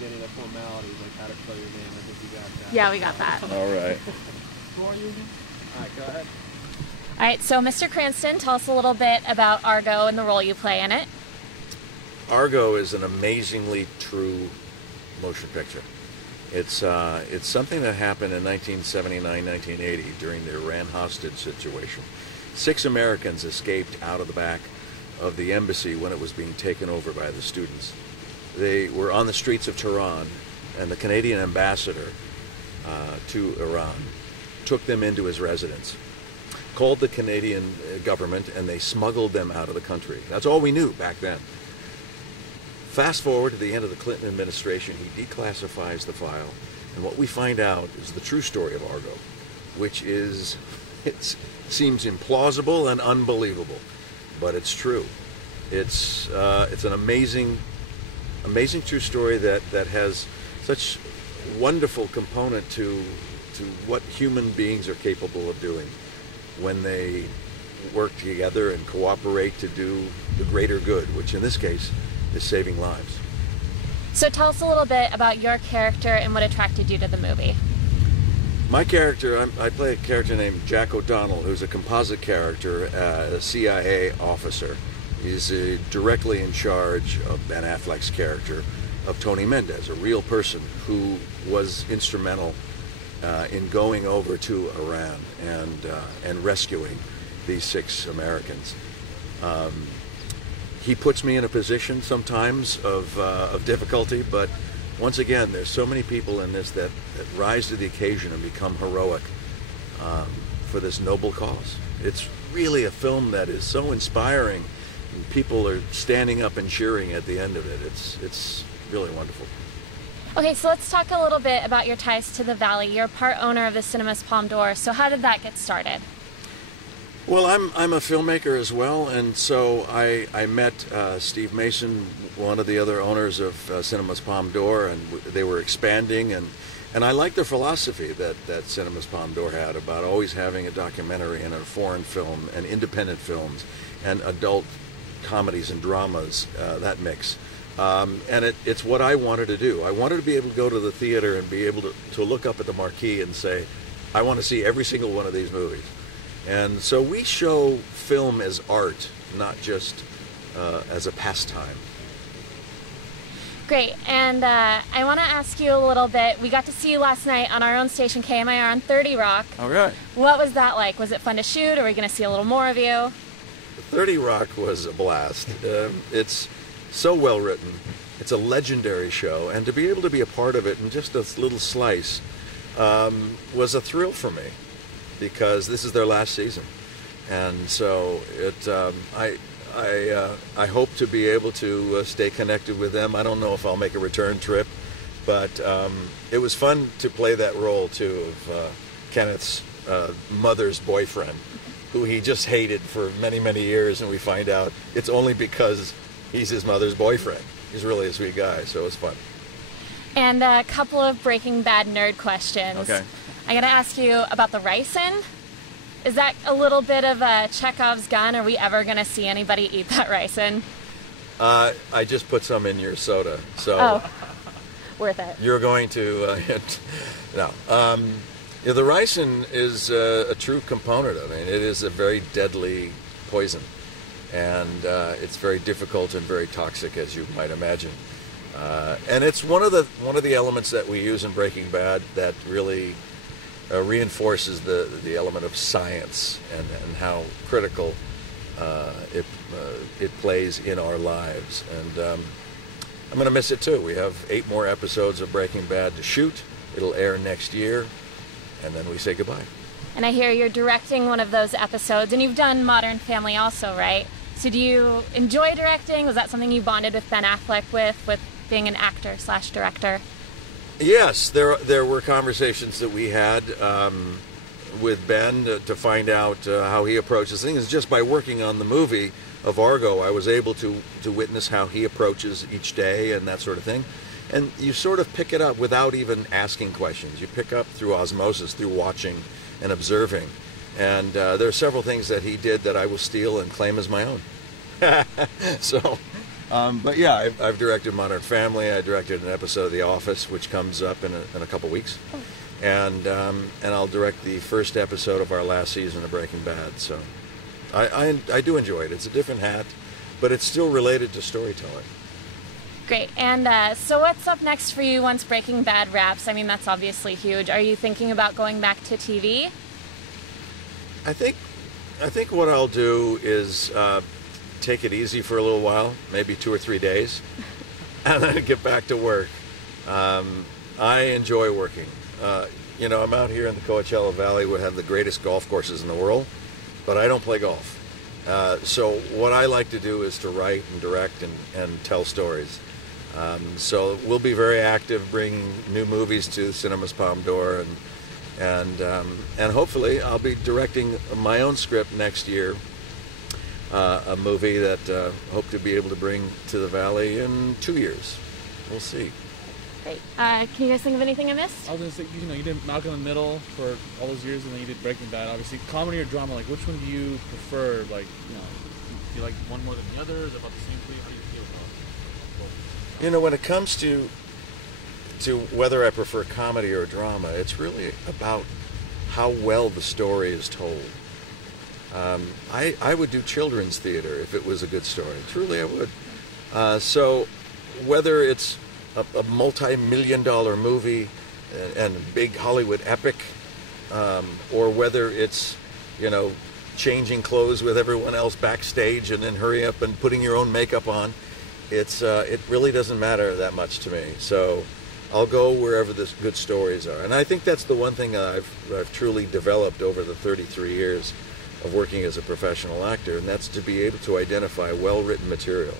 need any of the formalities, like how to spell your name. I think you got that. Yeah, we got that. All right. Who are you again? All right, go ahead. All right, so Mr. Cranston, tell us a little bit about Argo and the role you play in it. Argo is an amazingly true motion picture. It's something that happened in 1979, 1980 during the Iran hostage situation. 6 Americans escaped out of the back of the embassy when it was being taken over by the students. They were on the streets of Tehran, and the Canadian ambassador to Iran took them into his residence, called the Canadian government, and they smuggled them out of the country. That's all we knew back then. Fast forward to the end of the Clinton administration, he declassifies the file, and what we find out is the true story of Argo, which is, it seems implausible and unbelievable, but it's true. It's an amazing true story that has such wonderful component to what human beings are capable of doing when they work together and cooperate to do the greater good, which in this case is saving lives. So tell us a little bit about your character and what attracted you to the movie. My character, I play a character named Jack O'Donnell, who's a composite character, a CIA officer. He's directly in charge of Ben Affleck's character of Tony Mendez, a real person who was instrumental in going over to Iran and rescuing these 6 Americans. He puts me in a position sometimes of difficulty, but once again, there's so many people in this that rise to the occasion and become heroic for this noble cause. It's really a film that is so inspiring, and people are standing up and cheering at the end of it. It's really wonderful. Okay, so let's talk a little bit about your ties to the Valley. You're part owner of the Cinemas Palme D'or, so how did that get started? Well, I'm a filmmaker as well, and so I met Steve Mason, one of the other owners of Cinemas Palme D'or, and they were expanding, and I liked their philosophy that Cinemas Palme D'or had about always having a documentary and a foreign film and independent films and adult comedies and dramas, that mix. And it's what I wanted to do. I wanted to be able to go to the theater and be able to look up at the marquee and say, I want to see every single one of these movies. And so we show film as art, not just as a pastime. Great, and I want to ask you a little bit. We got to see you last night on our own station, KMIR, on 30 Rock. All right. What was that like? Was it fun to shoot? Are we going to see a little more of you? 30 Rock was a blast. It's so well written. It's a legendary show, and to be able to be a part of it in just a little slice was a thrill for me, because this is their last season, and so I hope to be able to stay connected with them. I don't know if I'll make a return trip, but it was fun to play that role too of Kenneth's mother's boyfriend, who he just hated for many years, and we find out it's only because he's his mother's boyfriend. He's really a sweet guy, so it was fun. And a couple of Breaking Bad nerd questions. Okay. I gotta ask you about the ricin. Is that a little bit of a Chekhov's gun? Are we ever gonna see anybody eat that ricin? I just put some in your soda, so Worth it. you're going to no. The ricin is a true component. I mean, it is a very deadly poison, and it's very difficult and very toxic, as you might imagine. And it's one of the elements that we use in Breaking Bad that really reinforces the element of science and how critical it plays in our lives. And I'm going to miss it too. We have 8 more episodes of Breaking Bad to shoot. It'll air next year, and then we say goodbye. And I hear you're directing one of those episodes, and you've done Modern Family also, right? So do you enjoy directing? Was that something you bonded with Ben Affleck with being an actor/director? Yes, there were conversations that we had with Ben to find out how he approaches things. Just by working on the movie of Argo, I was able to witness how he approaches each day and that sort of thing. And you sort of pick it up without even asking questions. You pick up through osmosis, through watching and observing. And there are several things that he did that I will steal and claim as my own. So But yeah, I've directed Modern Family. I directed an episode of The Office, which comes up in a couple weeks, and I'll direct the first episode of our last season of Breaking Bad. So I do enjoy it. It's a different hat, but it's still related to storytelling. Great. And so what's up next for you once Breaking Bad wraps? I mean, that's obviously huge. Are you thinking about going back to TV? I think what I'll do is take it easy for a little while, maybe 2 or 3 days, and then get back to work. I enjoy working. I'm out here in the Coachella Valley. We have the greatest golf courses in the world, but I don't play golf. So what I like to do is to write and direct and tell stories. So we'll be very active, bringing new movies to Cinemas Palme D'or, and hopefully I'll be directing my own script next year, a movie that hope to be able to bring to the Valley in 2 years. We'll see. Great. Can you guys think of anything I missed? I was gonna say, you did Malcolm in the Middle for all those years, and then you did Breaking Bad. Obviously, comedy or drama, like which one do you prefer? Like, do you like one more than the other? Is it about the same for you? How do you feel about it? When it comes to whether I prefer comedy or drama, it's really about how well the story is told. I would do children's theater if it was a good story. Truly, I would. So whether it's a multi-million-dollar movie and a big Hollywood epic, or whether it's, changing clothes with everyone else backstage and then hurry up and putting your own makeup on, it really doesn't matter that much to me. So I'll go wherever the good stories are. And I think that's the one thing I've truly developed over the 33 years of working as a professional actor, and that's to be able to identify well-written material.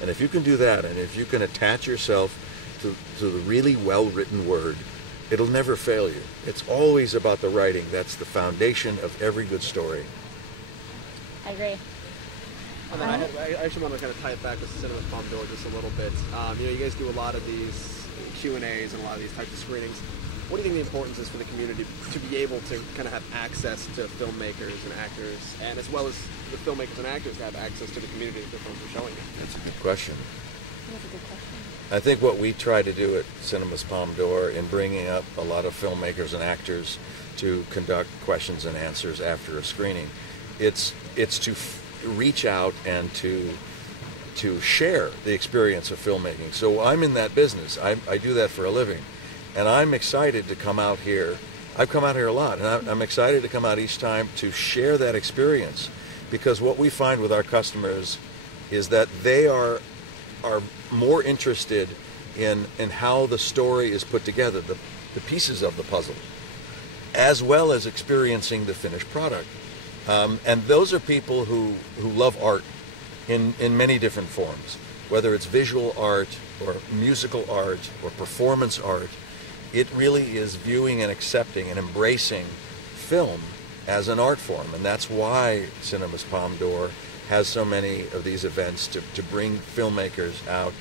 And if you can do that, and if you can attach yourself to the really well-written word, it'll never fail you. It's always about the writing. That's the foundation of every good story. I agree. And then I actually want to kind of tie it back with Cinemas Palme D'or just a little bit. You guys do a lot of these Q&As and a lot of these types of screenings. What do you think the importance is for the community to be able to kind of have access to filmmakers and actors, and as well as the filmmakers and actors to have access to the community that the films are showing? That's a good question. That's a good question. I think what we try to do at Cinemas Palme D'or in bringing up a lot of filmmakers and actors to conduct questions and answers after a screening, it's to reach out and to share the experience of filmmaking. So I'm in that business. I do that for a living. And I'm excited to come out here. I've come out here a lot, and I'm excited to come out each time to share that experience, because what we find with our customers is that they are more interested in how the story is put together, the pieces of the puzzle, as well as experiencing the finished product. And those are people who love art in many different forms, whether it's visual art or musical art or performance art. It really is viewing and accepting and embracing film as an art form, and that's why Cinemas Palme D'or has so many of these events to bring filmmakers out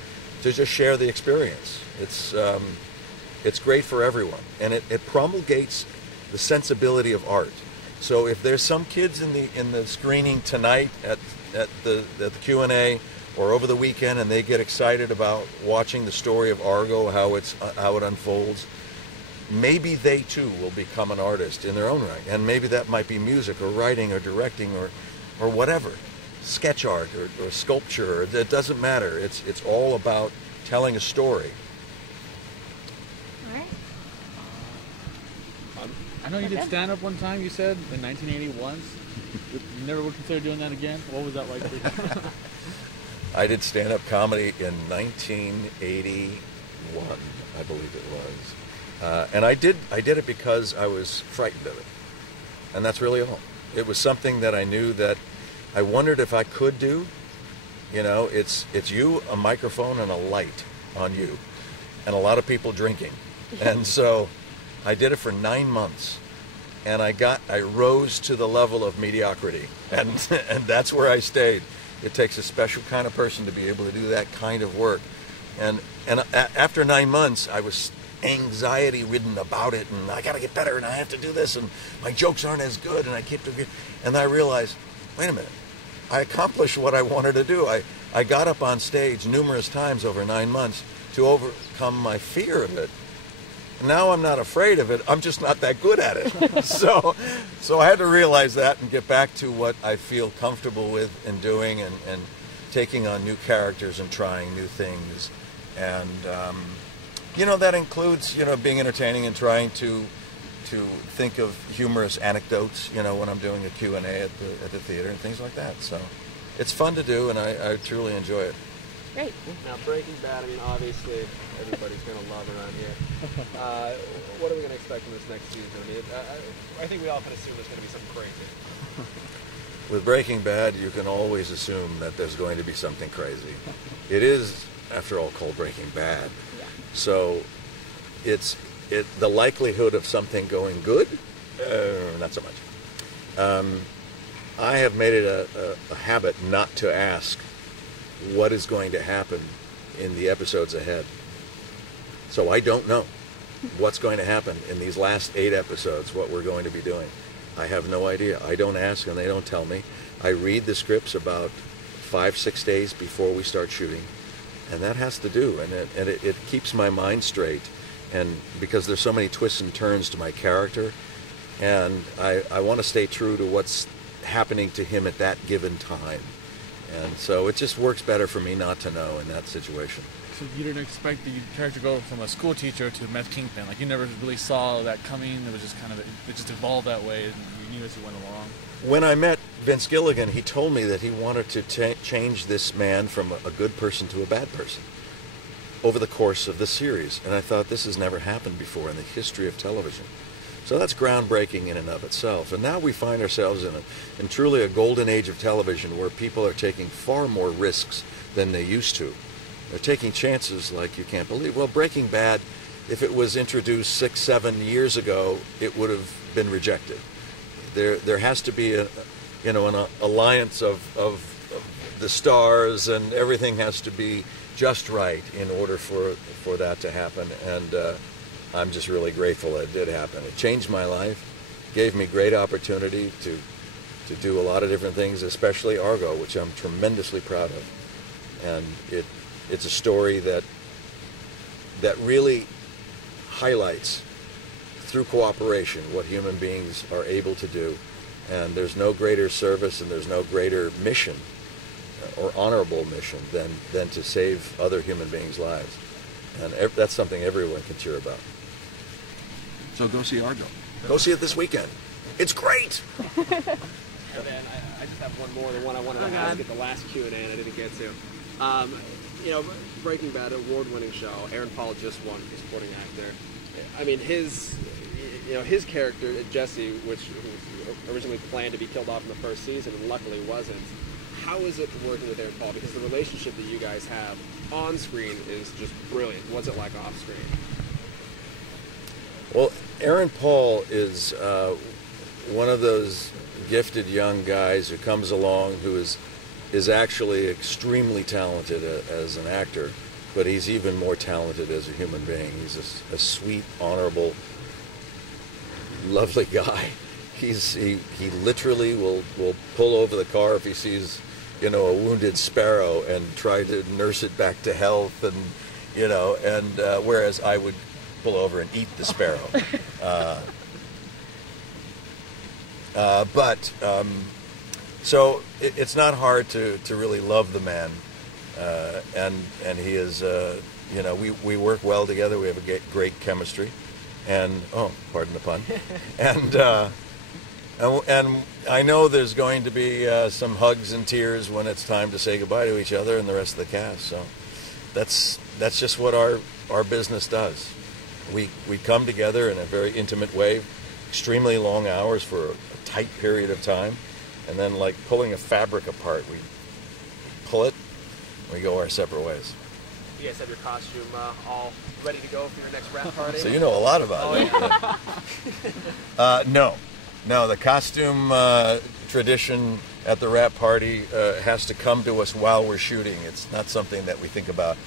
to just share the experience. It's great for everyone, and it promulgates the sensibility of art. So if there's some kids in the screening tonight at the Q&A or over the weekend, and they get excited about watching the story of Argo, how it unfolds, maybe they too will become an artist in their own right. And maybe that might be music or writing or directing or whatever, sketch art or sculpture. It doesn't matter. It's all about telling a story. All right. I know you did stand-up one time, you said, in 1981. You never would consider doing that again? What was that like for you? I did stand-up comedy in 1981, I believe it was. And I did it because I was frightened of it. And that's really all. It was something that I knew that I wondered if I could do. It's you, a microphone, and a light on you, and a lot of people drinking. And so I did it for 9 months, and I rose to the level of mediocrity, and that's where I stayed. It takes a special kind of person to be able to do that kind of work. And after 9 months, I was anxiety ridden about it, and I got to get better, and I have to do this, and my jokes aren't as good, and I keep doing it. And I realized, wait a minute, I accomplished what I wanted to do. I I got up on stage numerous times over 9 months to overcome my fear of it. Now I'm not afraid of it. I'm just not that good at it. so I had to realize that and get back to what I feel comfortable with and doing, and taking on new characters and trying new things. And, that includes, being entertaining and trying to think of humorous anecdotes, when I'm doing a Q&A at the theater and things like that. So it's fun to do, and I truly enjoy it. Great. Now, Breaking Bad, I mean, obviously, everybody's going to love it around here. What are we going to expect from this next season? I mean, I think we all can assume there's going to be something crazy. With Breaking Bad, you can always assume that there's going to be something crazy. It is, after all, called Breaking Bad. Yeah. So the likelihood of something going good, not so much. I have made it a habit not to ask what is going to happen in the episodes ahead. So I don't know what's going to happen in these last 8 episodes, what we're going to be doing. I have no idea. I don't ask, and they don't tell me. I read the scripts about 5-6 days before we start shooting, and that has to do, and it keeps my mind straight, and because there's so many twists and turns to my character, and I want to stay true to what's happening to him at that given time. And so it just works better for me not to know in that situation. So you didn't expect the character to go from a school teacher to a meth kingpin? Like, you never really saw that coming? It was just it just evolved that way, and you knew as you went along? When I met Vince Gilligan, he told me that he wanted to change this man from a good person to a bad person over the course of the series. And I thought, this has never happened before in the history of television. So that's groundbreaking in and of itself. And now we find ourselves in truly a golden age of television, where people are taking far more risks than they used to. They're taking chances like you can't believe. Well, Breaking Bad, if it was introduced 6-7 years ago, it would have been rejected. There has to be an alliance of the stars, and everything has to be just right in order for that to happen. And I'm just really grateful that it did happen. It changed my life, gave me great opportunity to do a lot of different things, especially Argo, which I'm tremendously proud of. And it's a story that really highlights, through cooperation, what human beings are able to do. And there's no greater service, and there's no greater mission or honorable mission than to save other human beings' lives. And that's something everyone can cheer about. So go see Argo. Go see it this weekend. It's great! And then I just have one more, the one I wanted to ask at the last Q&A and I didn't get to. Breaking Bad, award-winning show. Aaron Paul just won for supporting actor. I mean, his character, Jesse, which was originally planned to be killed off in the first season and luckily wasn't. How is it working with Aaron Paul? Because the relationship that you guys have on screen is just brilliant. What's it like off screen? Well, Aaron Paul is one of those gifted young guys who comes along who is actually extremely talented as an actor, but he's even more talented as a human being. He's a sweet, honorable, lovely guy. He literally will pull over the car if he sees, a wounded sparrow and try to nurse it back to health, and whereas I would pull over and eat the sparrow. So it's not hard to really love the man, and he is, we work well together. We have a great chemistry, and pardon the pun, and I know there's going to be some hugs and tears when it's time to say goodbye to each other and the rest of the cast. So that's just what our business does. We come together in a very intimate way, extremely long hours for a tight period of time, and then like pulling a fabric apart, we pull it, and we go our separate ways. You guys have your costume all ready to go for your next wrap party? So you know a lot about it. No, the costume tradition at the wrap party has to come to us while we're shooting. It's not something that we think about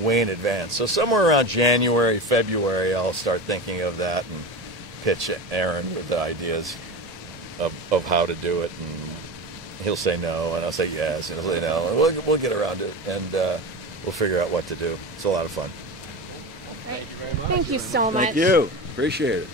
way in advance. So somewhere around January, February, I'll start thinking of that and pitch Aaron with the ideas of how to do it. he'll say no, and I'll say yes, and he'll say no, and we'll get around it, and we'll figure out what to do. It's a lot of fun. Thank you so much. Thank you. Appreciate it.